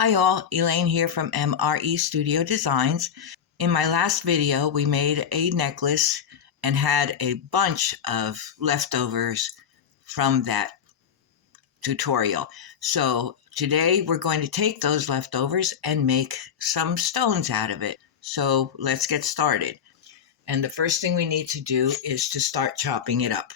Hi all, Elaine here from MRE Studio Designs. In my last video, we made a necklace and had a bunch of leftovers from that tutorial. So today we're going to take those leftovers and make some stones out of it. So let's get started. And the first thing we need to do is to start chopping it up.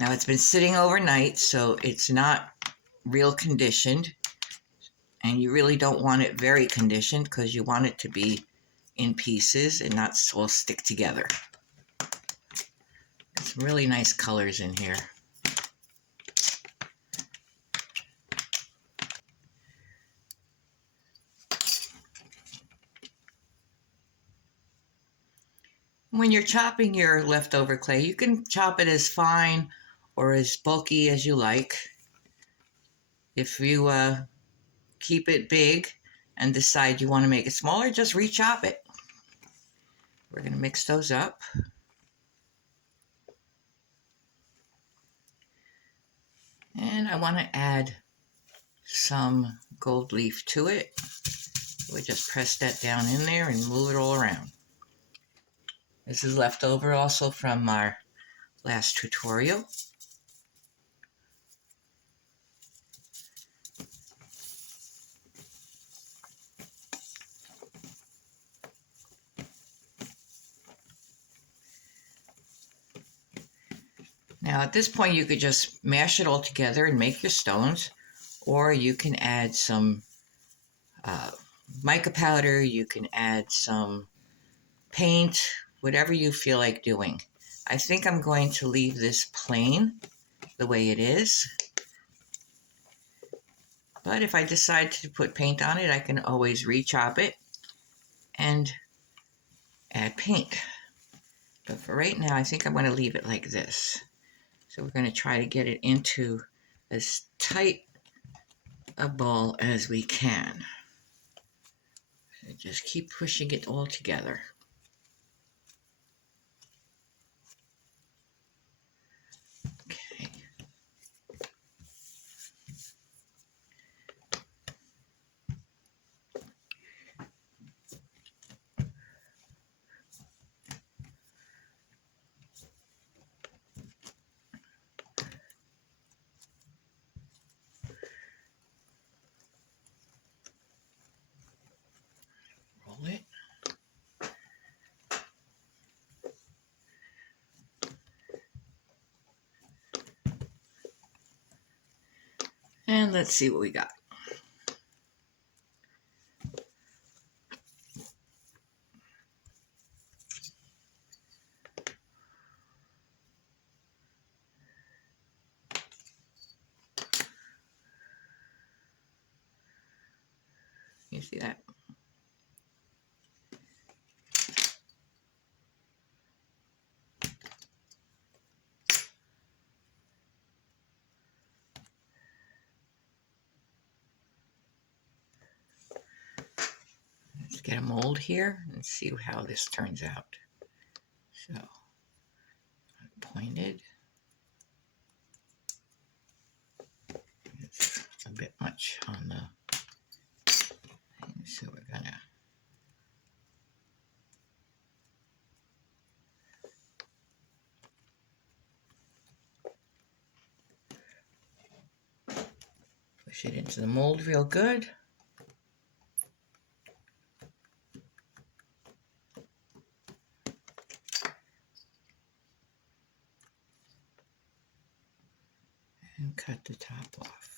Now it's been sitting overnight, so it's not real conditioned. And you really don't want it very conditioned because you want it to be in pieces and not all stick together. Some really nice colors in here. When you're chopping your leftover clay, you can chop it as fine or as bulky as you like. If you keep it big and decide you want to make it smaller, just re-chop it. We're going to mix those up. And I want to add some gold leaf to it. We just press that down in there and move it all around. This is left over also from our last tutorial. Now at this point you could just mash it all together and make your stones, or you can add some mica powder, you can add some paint, whatever you feel like doing. I think I'm going to leave this plain the way it is, but if I decide to put paint on it, I can always re-chop it and add paint. But for right now, I think I'm going to leave it like this. So we're going to try to get it into as tight a ball as we can. So just keep pushing it all together. Okay. Roll it. And let's see what we got. You see that? Let's get a mold here and see how this turns out. So, pointed. It's a bit much on the thing, so we're gonna push it into the mold real good. And cut the top off.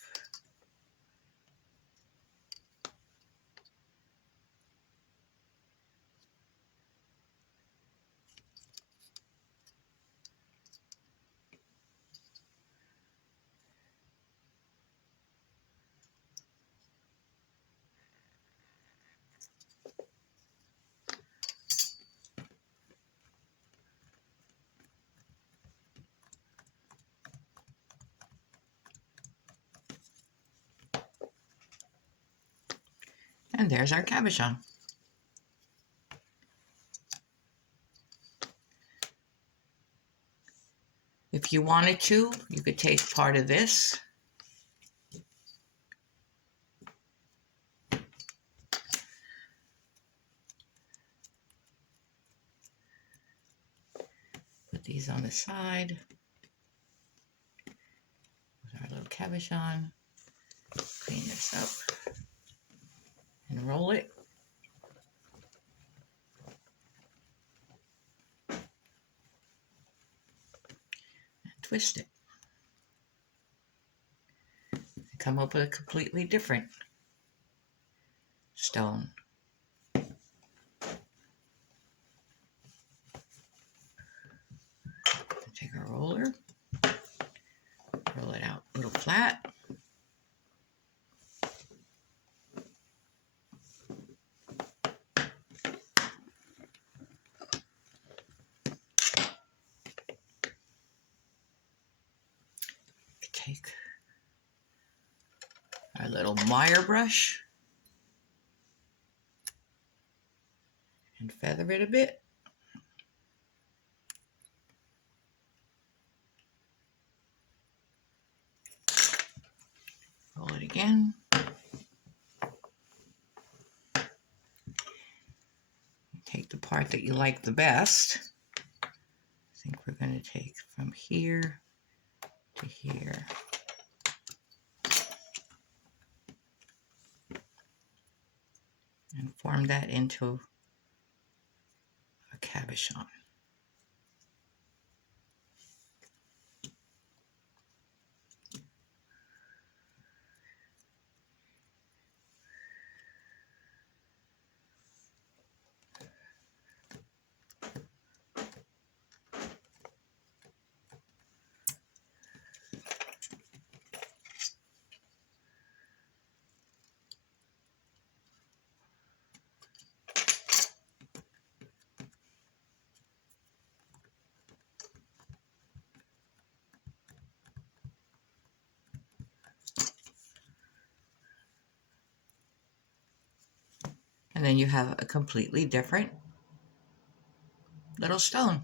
And there's our cabochon. If you wanted to, you could take part of this. Put these on the side. With our little cabochon. Clean this up. And roll it. And twist it. And come up with a completely different stone. Take a roller, roll it out a little flat. Take our little wire brush and feather it a bit. Roll it again. Take the part that you like the best. I think we're going to take from here to here. And form that into a cabochon. And then you have a completely different little stone.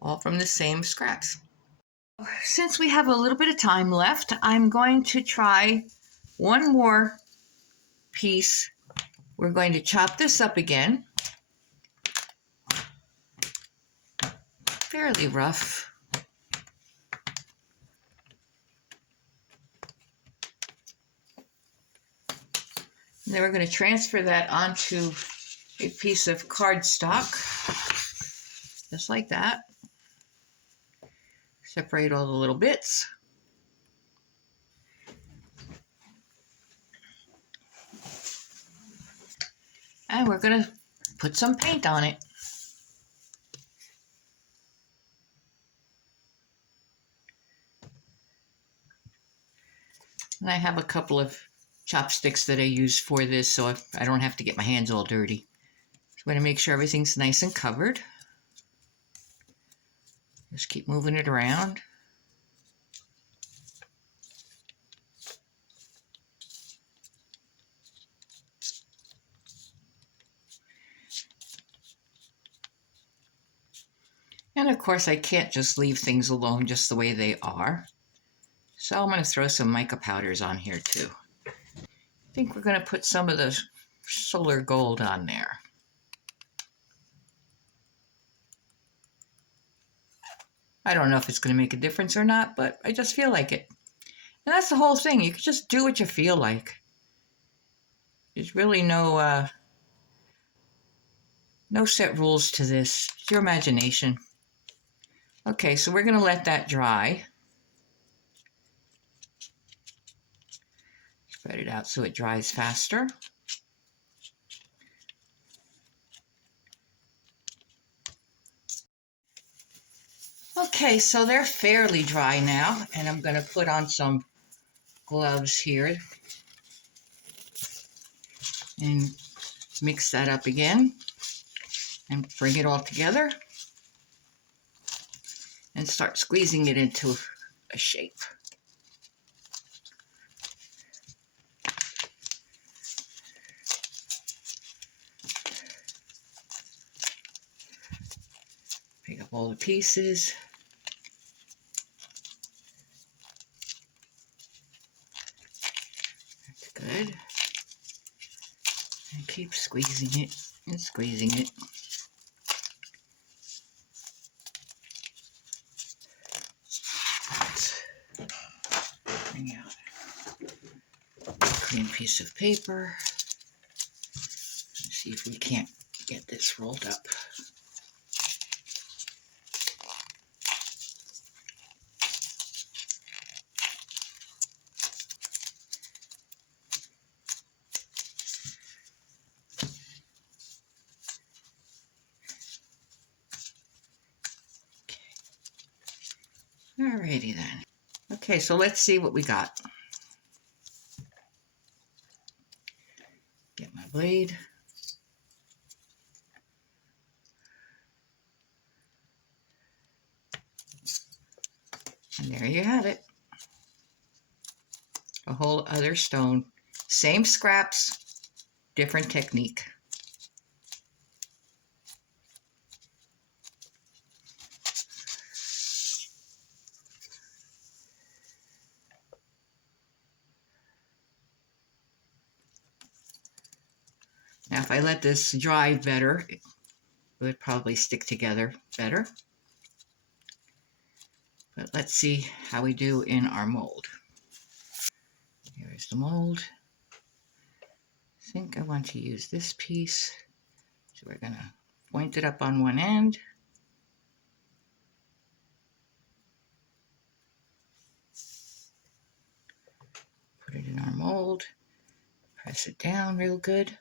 All from the same scraps. Since we have a little bit of time left, I'm going to try one more piece. We're going to chop this up again. Fairly rough. And then we're going to transfer that onto a piece of cardstock, just like that. Separate all the little bits. And we're going to put some paint on it. And I have a couple of chopsticks that I use for this, so I don't have to get my hands all dirty. So I'm going to make sure everything's nice and covered. Just keep moving it around. And of course, I can't just leave things alone just the way they are. So I'm going to throw some mica powders on here too. I think we're going to put some of the solar gold on there. I don't know if it's going to make a difference or not, but I just feel like it. And that's the whole thing. You can just do what you feel like. There's really no set rules to this. It's your imagination. Okay, so we're going to let that dry. Spread it out so it dries faster. Okay, so they're fairly dry now, and I'm going to put on some gloves here and mix that up again and bring it all together and start squeezing it into a shape. all the pieces. That's good. And keep squeezing it and squeezing it. Let's bring out a clean piece of paper. See if we can't get this rolled up. Alrighty then. Okay, so let's see what we got. Get my blade. And there you have it. A whole other stone. Same scraps, different technique. Now, if I let this dry better, it would probably stick together better. But let's see how we do in our mold. Here's the mold. I think I want to use this piece. So we're going to point it up on one end. Put it in our mold. Press it down real good.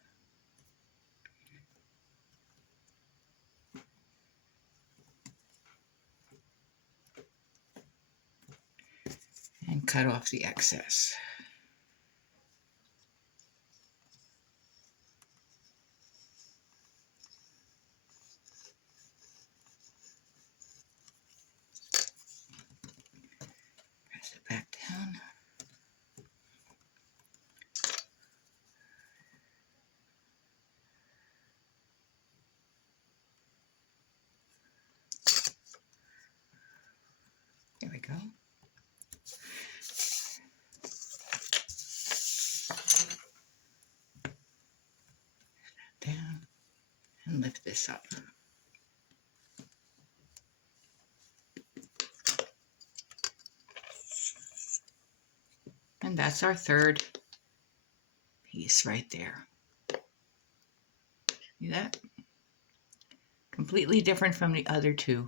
And cut off the excess. Press it back down. There we go. Down and lift this up. And that's our third piece right there. See that? Completely different from the other two.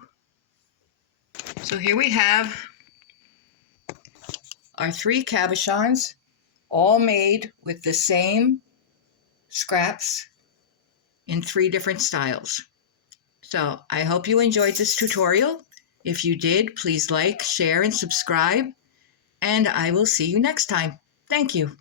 So here we have our 3 cabochons, all made with the same scraps in 3 different styles. So I hope you enjoyed this tutorial. If you did, please like, share, and subscribe, and I will see you next time. Thank you.